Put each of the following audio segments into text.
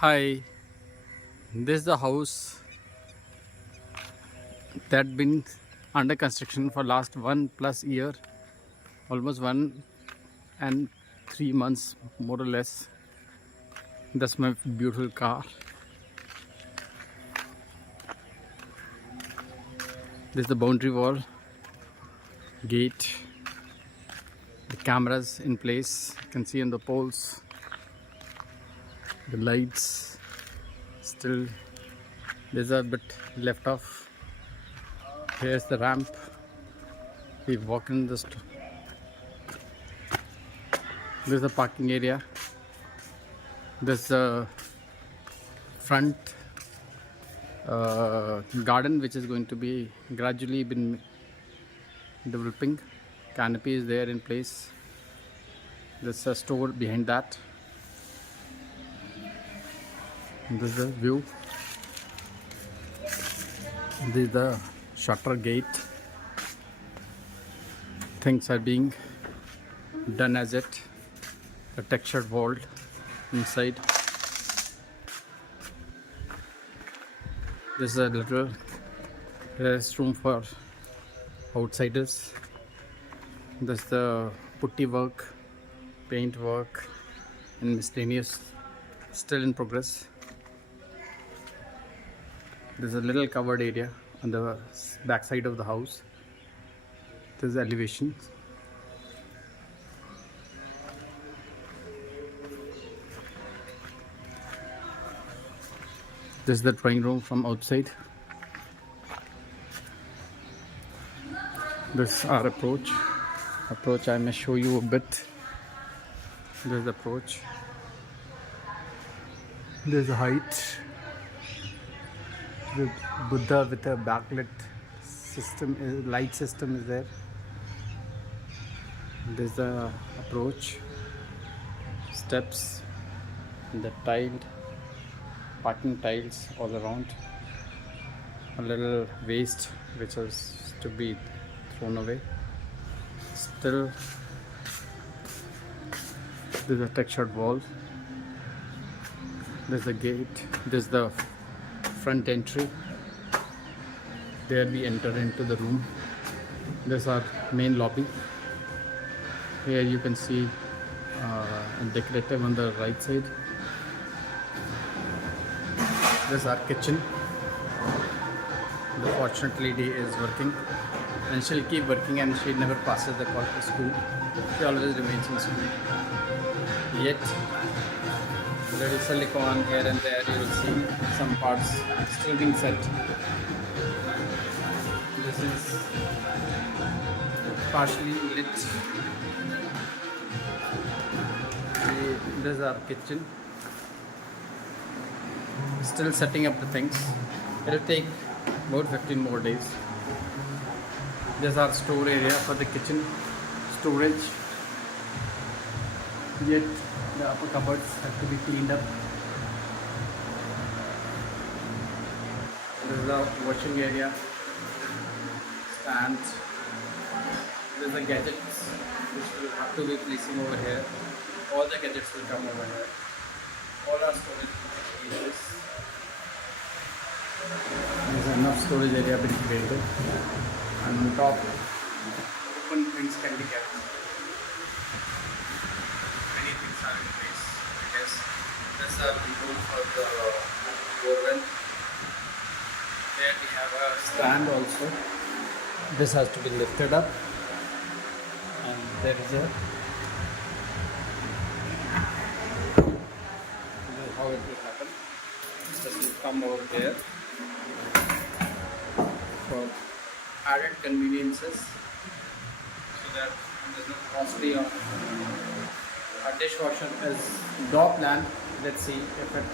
Hi, this is the house that been under construction for last 1+ year, almost 1 and 3 months more or less. That's my beautiful car. This is the boundary wall, gate, the cameras in place. You can see on the poles, the lights. Still, there's a bit left off. Here's the ramp. We walk in this. This is the parking area. This is the front garden, which is going to be gradually been developing. Canopy is there in place. There's a store behind that. This is the view. This is the shutter gate. Things are being done as it. The textured wall inside. This is a little restroom for outsiders. This is the putty work, paint work, and miscellaneous still in progress. There's a little covered area on the back side of the house. There's elevation. This is the drawing room from outside. This is our approach. I may show you a bit. This is the approach. There's a height. The Buddha with a backlit system, light system is there. There's the approach, steps, the tiled parking tiles all around. A little waste which is to be thrown away. Still, there's a textured wall. There's the gate. There's the front entry. There we enter into the room. This is our main lobby. Here you can see a decorative on the right side. This is our kitchen. The fortunate lady is working, and she'll keep working, and she never passes the call to school. She always remains in school. Yet, little silicone here and there, you will see some parts still being set. This is partially lit. This is our kitchen. Still setting up the things. It'll take about 15 more days. This is our store area for the kitchen storage. Yet the upper cupboards have to be cleaned up. This is the washing area. Stand. This is the gadgets which will have to be placing over here. All the gadgets will come over here. All our storage areas. There's enough storage area being created, and on top, open things can be kept. Many things are in place. I guess this is our control for the borewell. There we have a stand also. This has to be lifted up, and there is a. This is how it will happen. This will come over here. For added conveniences, so that there's no costly or a dishwasher is door plan. Let's see if it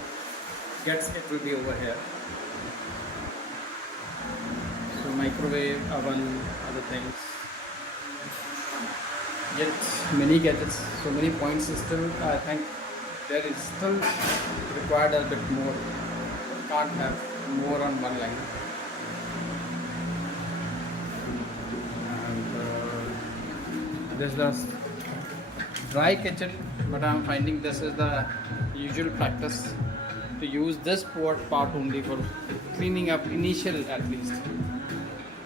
gets, it will be over here. So microwave, oven, other things. Yet many gadgets, so many points is still, I think there is still required a bit more. Can't have more on one line. This is the dry kitchen, but I'm finding this is the usual practice to use this part only for cleaning up initial at least.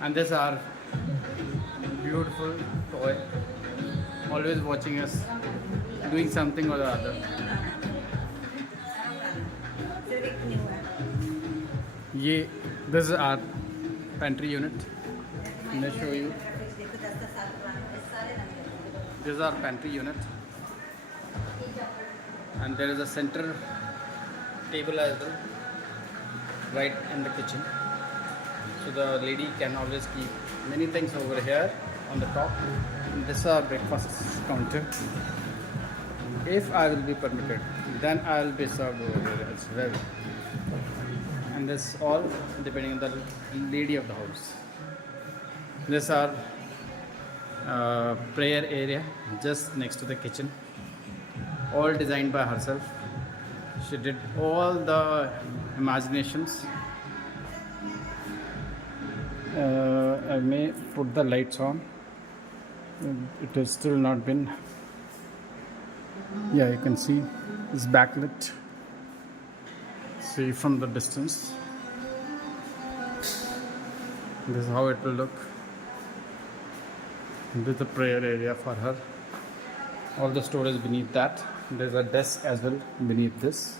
And this our beautiful toy, always watching us doing something or the other. This is our pantry unit. Let me show you. This is our pantry unit, and there is a center table as well right in the kitchen, so the lady can always keep many things over here on the top. And this is our breakfast counter. If I will be permitted, then I will be served over here as well. And this all depending on the lady of the house. This is our prayer area just next to the kitchen, all designed by herself. She did all the imaginations. I may put the lights on. It has still not been. Yeah, you can see it's backlit. See from the distance. This is how it will look. This is the prayer area for her. All the storage beneath that. There's a desk as well beneath this.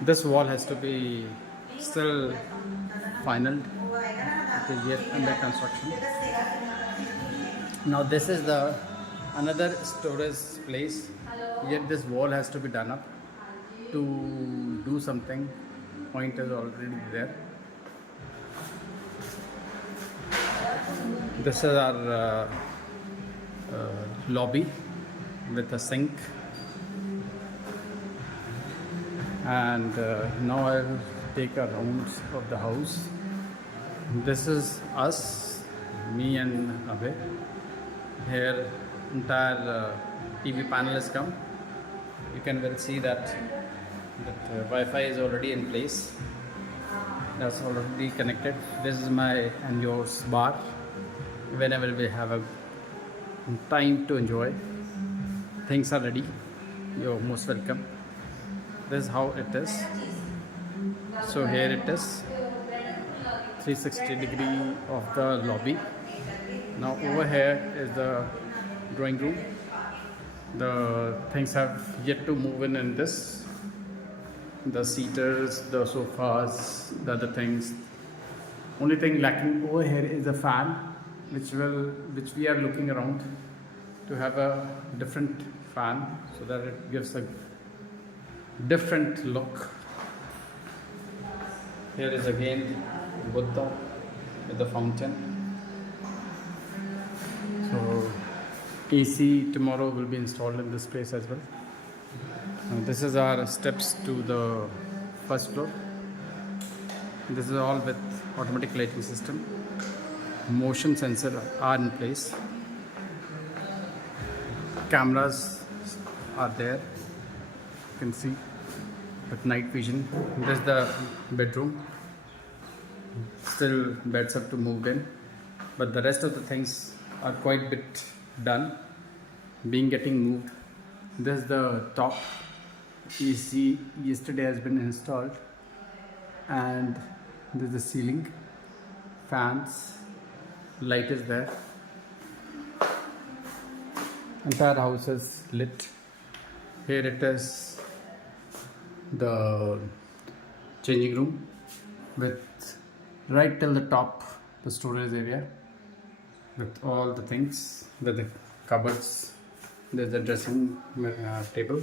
This wall has to be still finalized. It is yet under construction. Now this is the another storage place. Yet this wall has to be done up to do something. Point is already there. This is our lobby with a sink, and now I will take a round of the house. This is us, me and Abhay. Here entire TV panel has come. You can well see that Wi-Fi is already in place. That's already connected. This is my and yours bar. Whenever we have a time to enjoy, things are ready. You're most welcome. This is how it is. So here it is, 360-degree of the lobby. Now over here is the drawing room. The things have yet to move in this. The seaters, the sofas, the other things. Only thing lacking over here is a fan, which we are looking around to have a different fan so that it gives a different look. Here is again Buddha with the fountain. So AC tomorrow will be installed in this place as well. This is our steps to the first floor. This is all with automatic lighting system. Motion sensor are in place. Cameras are there. You can see with night vision. This is the bedroom. Still beds have to move in, but the rest of the things are quite bit done, getting moved. This is the top. AC yesterday has been installed, and this is the ceiling, fans, light is there. Entire house is lit. Here it is, the changing room with right till the top the storage area with all the things. The cupboards. There's the dressing table,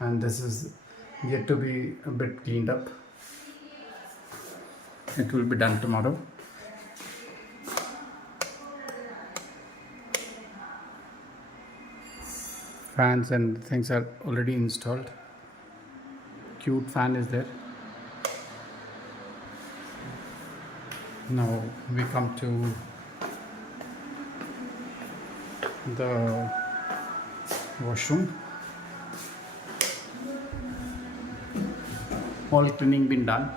and this is yet to be a bit cleaned up. It will be done tomorrow. Fans and things are already installed. Cute fan is there. Now we come to the washroom. All cleaning been done.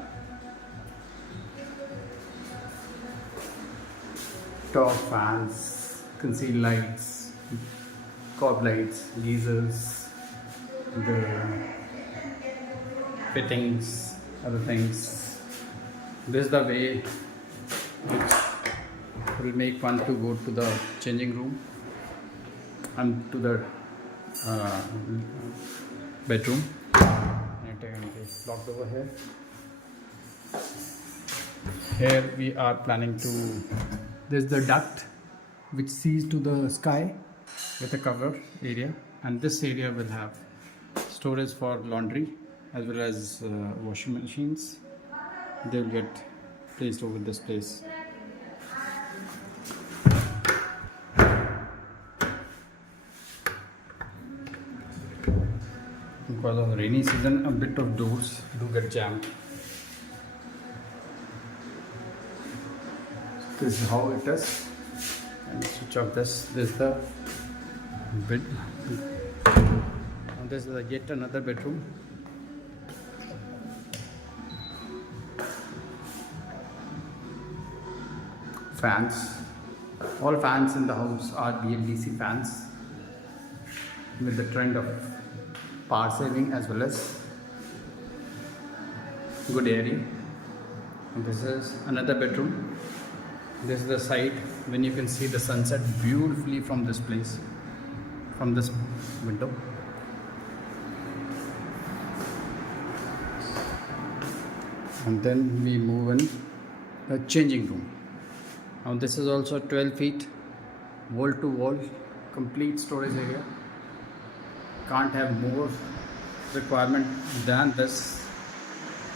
Top fans, concealed lights, cob lights, lasers, the fittings, other things. This is the way which will make one to go to the changing room and to the uh, bedroom. And it is locked over here. Here we are planning to, there's the duct which sees to the sky with a cover area, and this area will have storage for laundry as well as washing machines. They will get placed over this place. Because of the rainy season, a bit of doors do get jammed. This is how it is. And switch off this. This is the bed. And this is yet another bedroom. Fans. All fans in the house are BLDC fans with the trend of power saving as well as good airing. And this is another bedroom. This is the side when you can see the sunset beautifully from this place, from this window. And then we move in the changing room. Now this is also 12 feet wall to wall, complete storage area. Can't have more requirement than this,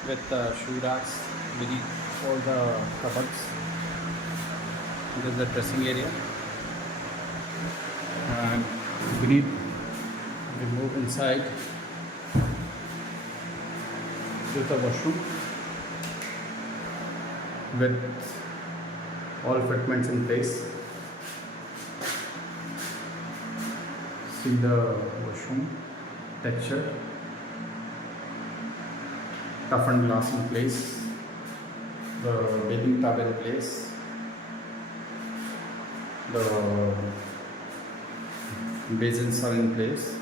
with shoe racks beneath all the cupboards. This is the dressing area, and beneath we move inside. This is the washroom with all fitments in place. See the washroom texture, toughened glass in place, the bathing tub in place, the basins are in place,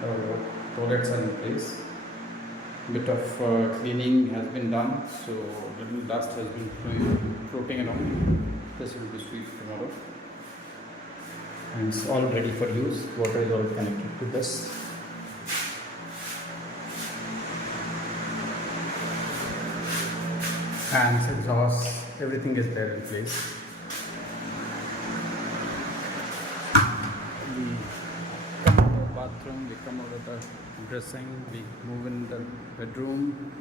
the toilets are in place. Bit of cleaning has been done, so little dust has been floating around. This will be swept tomorrow. And it's all ready for use. Water is all connected to this. Fans, exhaust, everything is there in place. We come out of the bathroom, we come out of the dressing, we move in the bedroom.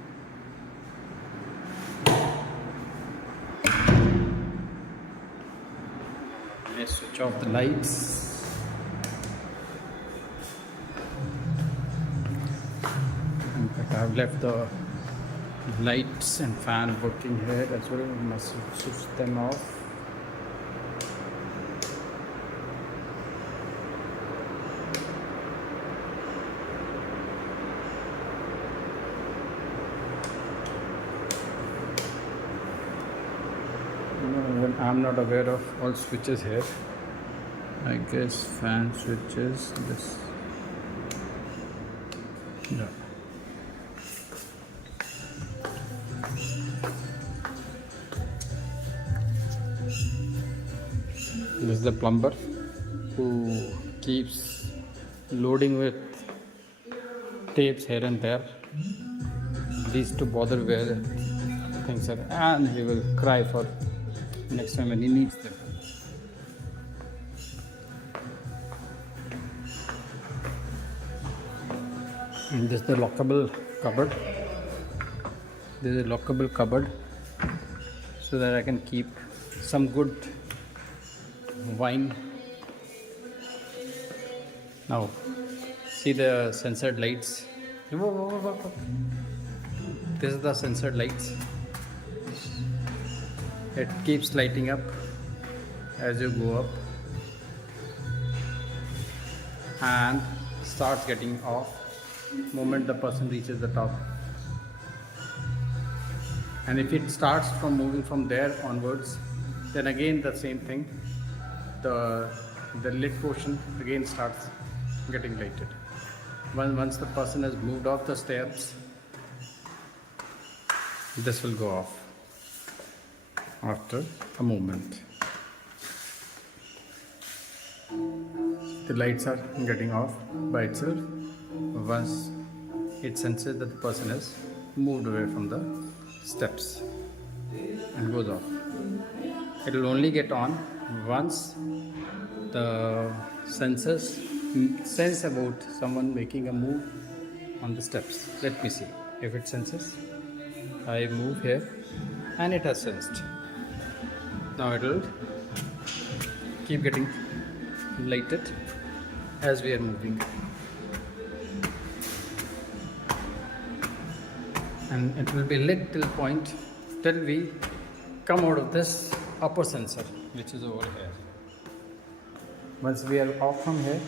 Let's switch off the lights. In fact, I've left the lights and fan working here as well. We must switch them off. I'm not aware of all switches here. I guess fan switches, this. No. This is the plumber who keeps loading with tapes here and there. These to bother where things are, and he will cry for next time when he needs them. And this is the lockable cupboard. This is a lockable cupboard so that I can keep some good wine. Now see the censored lights. This is the censored lights. It keeps lighting up as you go up and starts getting off moment the person reaches the top. And if it starts from moving from there onwards, then again the same thing, the lit portion again starts getting lighted. Once the person has moved off the steps, This will go off after a moment. The lights are getting off by itself once it senses that the person has moved away from the steps and goes off. It will only get on once the sensors sense about someone making a move on the steps. Let me see if it senses. I move here and it has sensed. Now it will keep getting lighted as we are moving, and it will be lit till point till we come out of this upper sensor which is over here. Once we are off from here,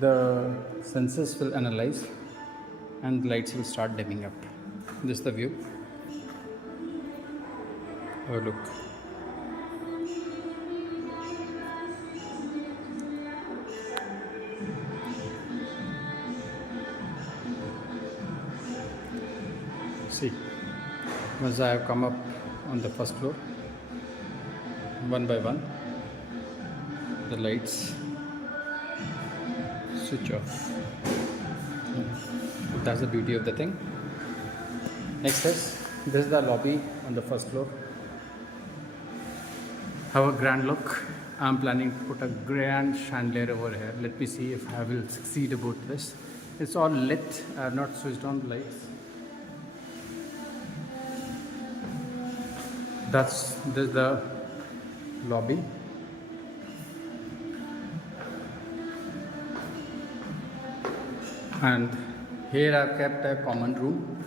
the sensors will analyze and the lights will start dimming up. This is the view. Oh, look. See, once I have come up on the first floor, one by one, the lights switch off. That's the beauty of the thing. Next is, this is the lobby on the first floor. Have a grand look. I'm planning to put a grand chandelier over here. Let me see if I will succeed about this. It's all lit. I have not switched on the lights. This is the lobby. And here I've kept a common room.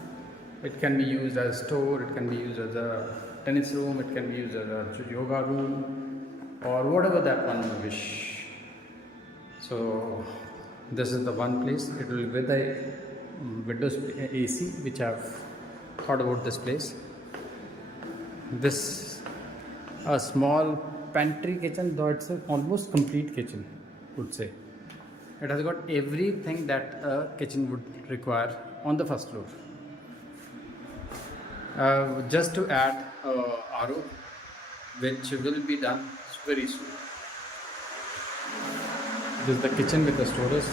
It can be used as a store, it can be used as a tennis room, it can be used as a yoga room, or whatever that one may wish. So this is the one place. It will be with a windows AC, which I've thought about this place. This a small pantry kitchen, though it's an almost complete kitchen, would say. It has got everything that a kitchen would require on the first floor. Just to add RO, which will be done very soon. This is the kitchen with the storage.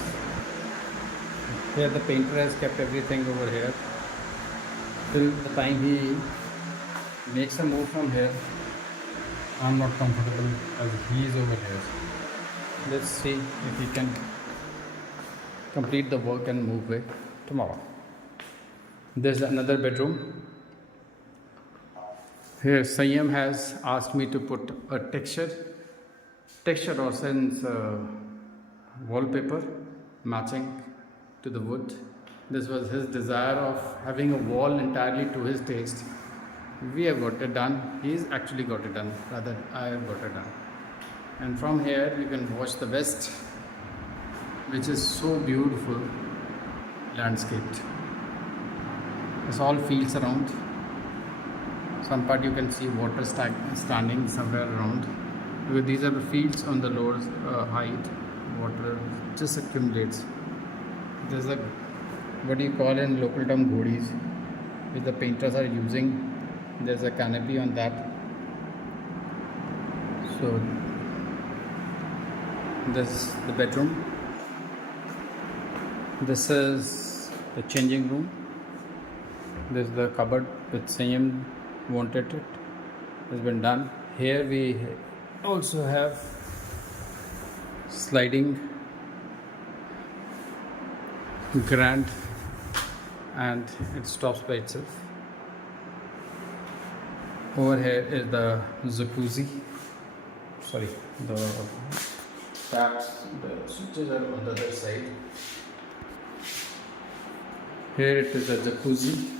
Here the painter has kept everything over here. Till the time he makes a move from here, I'm not comfortable as he is over here. Let's see if he can complete the work and move away tomorrow. There's another bedroom. Here Sanyam has asked me to put a texture or sense wallpaper matching to the wood. This was his desire of having a wall entirely to his taste. We have got it done. He's actually got it done, rather I have got it done. And from here you can watch the west, which is so beautiful landscaped. It's all fields around. Some part you can see water standing somewhere around. Because these are the fields on the lower height. Water just accumulates. There's a, what do you call in local term, ghodis, which the painters are using. There's a canopy on that. So this is the bedroom. This is the changing room. This is the cupboard which Sanyam wanted it. Has been done. Here we also have sliding grand, and it stops by itself. Over here is the jacuzzi. Sorry, the taps, the switches are on the other side. Here it is a jacuzzi.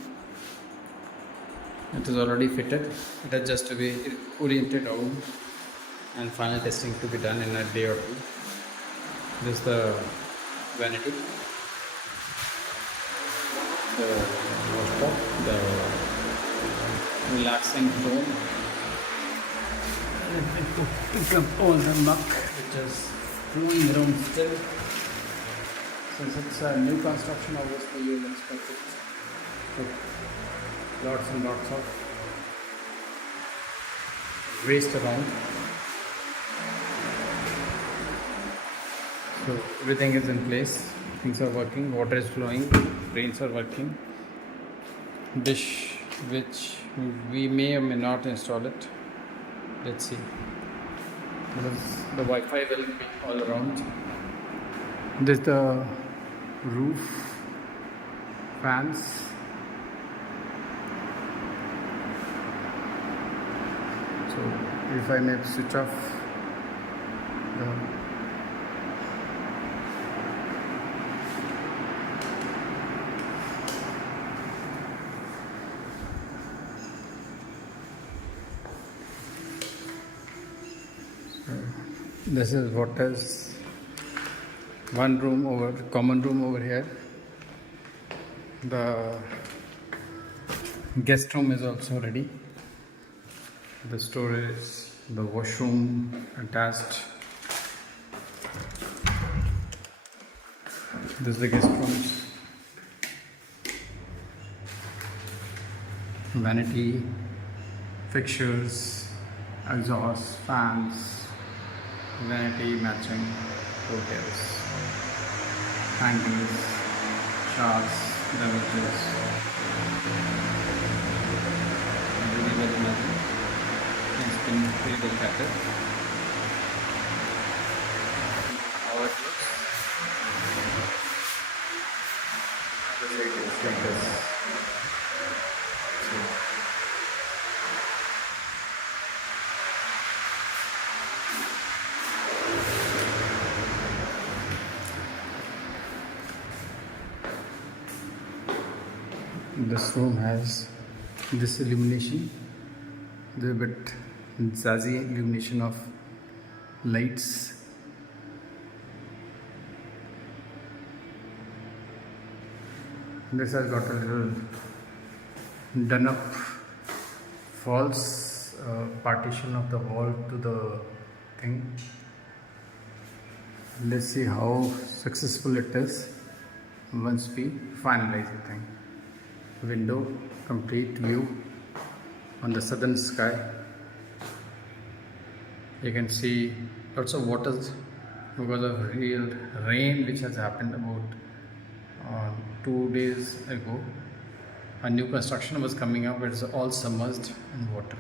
It is already fitted. It has just to be oriented out and final testing to be done in a day or two. This is the vanity, the washtub, the relaxing foam. Let me pick up all the muck which is flowing around still. Since it's a new construction, obviously you will expect it to lots and lots of waste around. So everything is in place, things are working, water is flowing, drains are working. Dish which we may or may not install it. Let's see. Because the Wi-Fi will be all around. This is the roof fans. So if I may switch off the this is what is one room over common room over here. The guest room is also ready. The storage, the washroom attached. This is the guest room. Vanity, fixtures, exhaust, fans, vanity matching hotels, hangings, showers, beverages. Really well imagined. It's been very well catered. How it looks. It's like this. This room has this illumination, the bit jazzy illumination of lights. This has got a little done up false partition of the wall to the thing. Let's see how successful it is once we finalize the thing. Window, complete view on the southern sky. You can see lots of water because of real rain which has happened about 2 days ago. A new construction was coming up, it's all submerged in water.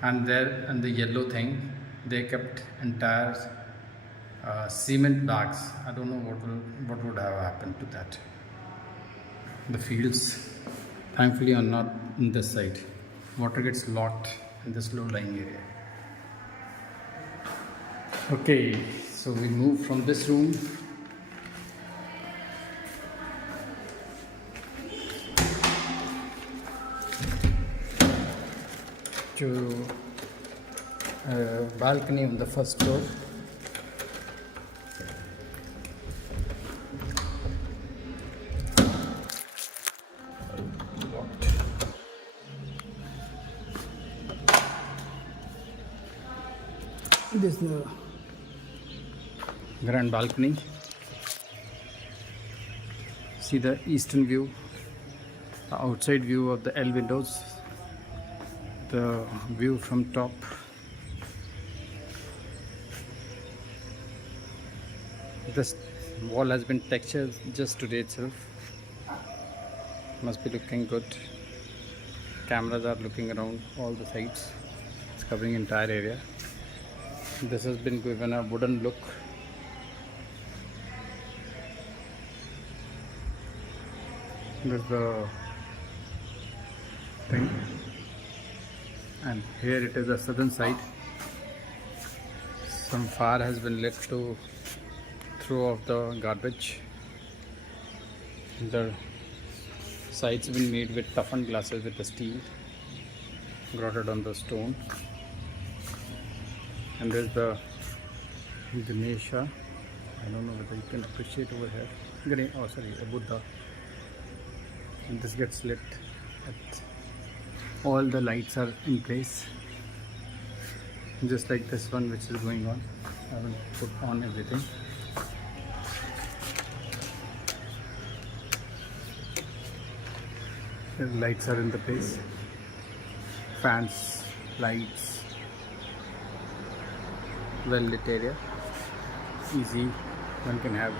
And there, and the yellow thing, they kept entire cement bags. I don't know what would have happened to that. The fields thankfully are not in this side. Water gets locked in this low lying area. Okay, so we move from this room to a balcony on the first floor. This is the grand balcony. See the eastern view, the outside view of the L windows, the view from top. This wall has been textured just today itself. Must be looking good. Cameras are looking around all the sides. It's covering entire area. This has been given a wooden look. There's the thing, and here it is the southern side. Some fire has been lit to throw off the garbage. The sides have been made with toughened glasses with the steel grotted on the stone. And there's the Ganesha. I don't know whether you can appreciate over here. Oh, sorry, a Buddha. And this gets lit. All the lights are in place, just like this one which is going on. I will put on everything. The lights are in the place. Fans, lights, well lit area. Easy, one can have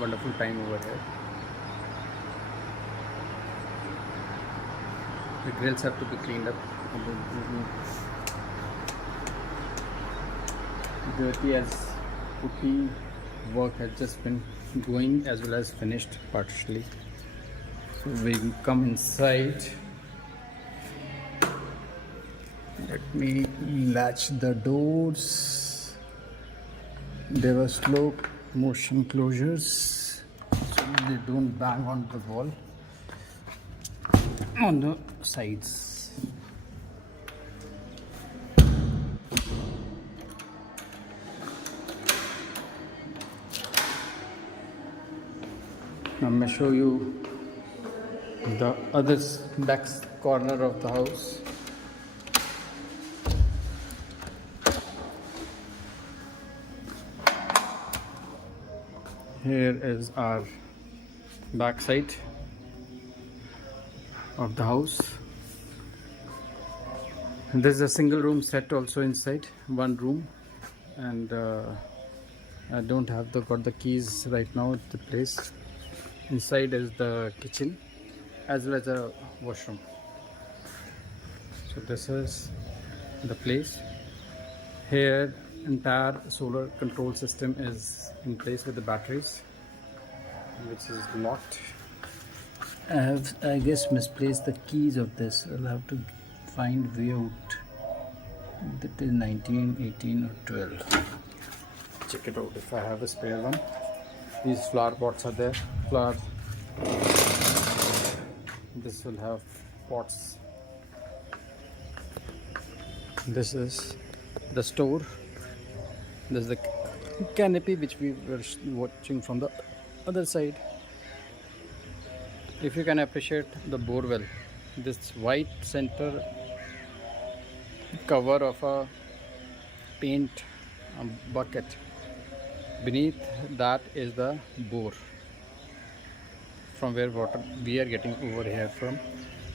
wonderful time over here. The grills have to be cleaned up. Dirty as putty work has just been going as well as finished partially. So we come inside. Let me latch the doors. There were slow motion closures so they don't bang on the wall on the sides. Now I'm going to show you the other back corner of the house. Here is our back side of the house. And there's a single room set also inside, one room, and I don't have got the keys right now at the place. Inside is the kitchen as well as a washroom. So this is the place. Here entire solar control system is in place with the batteries, which is locked. I have, I guess, misplaced the keys of this. I'll have to find way out. That is 19, 18 or 12. Check it out if I have a spare one. These flower pots are there. Flower. This will have pots. This is the store. This is the canopy which we were watching from the other side. If you can appreciate the borewell, this white center cover of a paint bucket, beneath that is the bore from where water we are getting over here from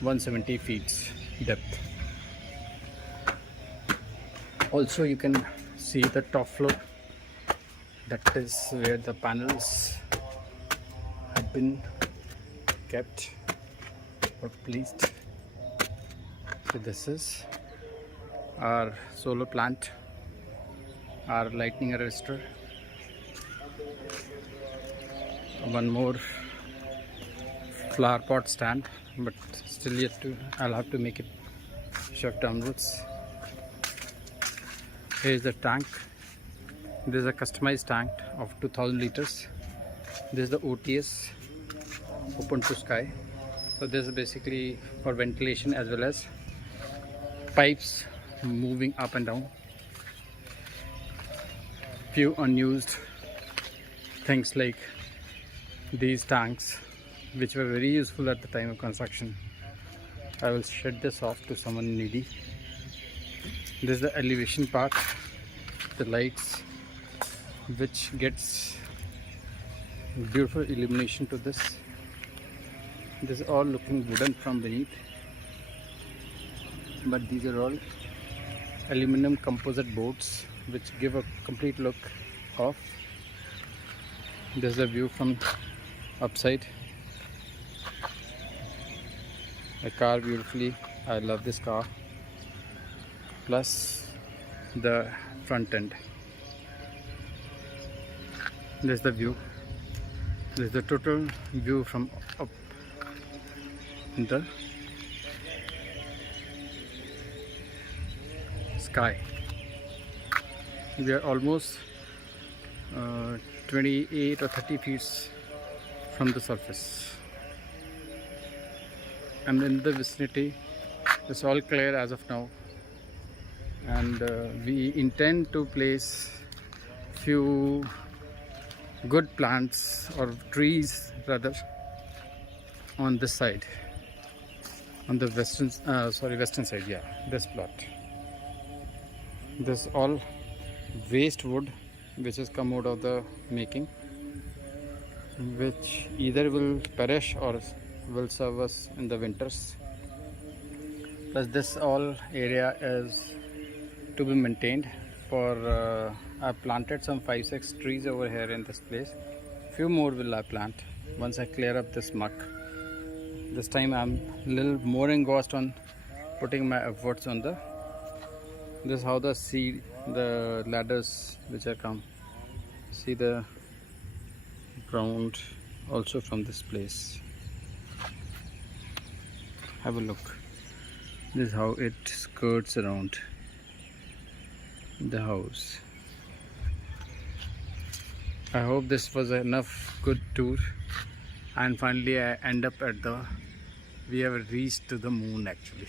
170 feet depth. Also you can see the top floor, that is where the panels have been kept or placed. So this is our solar plant, our lightning arrestor, one more flower pot stand, but still yet to, I'll have to make it shove downwards. Here is the tank. This is a customized tank of 2000 liters. This is the OTS, open to sky. So this is basically for ventilation as well as pipes moving up and down. Few unused things like these tanks, which were very useful at the time of construction. I will shed this off to someone needy. This is the elevation part, the lights, which gets beautiful illumination to this. This is all looking wooden from beneath, but these are all aluminum composite boards which give a complete look of. This is the view from upside. The car beautifully, I love this car, plus the front end. This is the view. This is the total view from up in the sky. We are almost 28 or 30 feet from the surface, and in the vicinity it's all clear as of now, and we intend to place few good plants or trees rather on this side, on the western side. Yeah, this plot. This all waste wood which has come out of the making, which either will perish or will serve us in the winters. Plus this all area is to be maintained for I planted some 5-6 trees over here in this place. Few more will I plant once I clear up this muck. This time I'm a little more engrossed on putting my efforts on the this is how the seed, the ladders which are come, see the ground also from this place. Have a look. This is how it skirts around the house. I hope this was enough good tour, and finally I end up at the we have reached to the moon actually.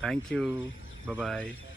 Thank you. Bye bye.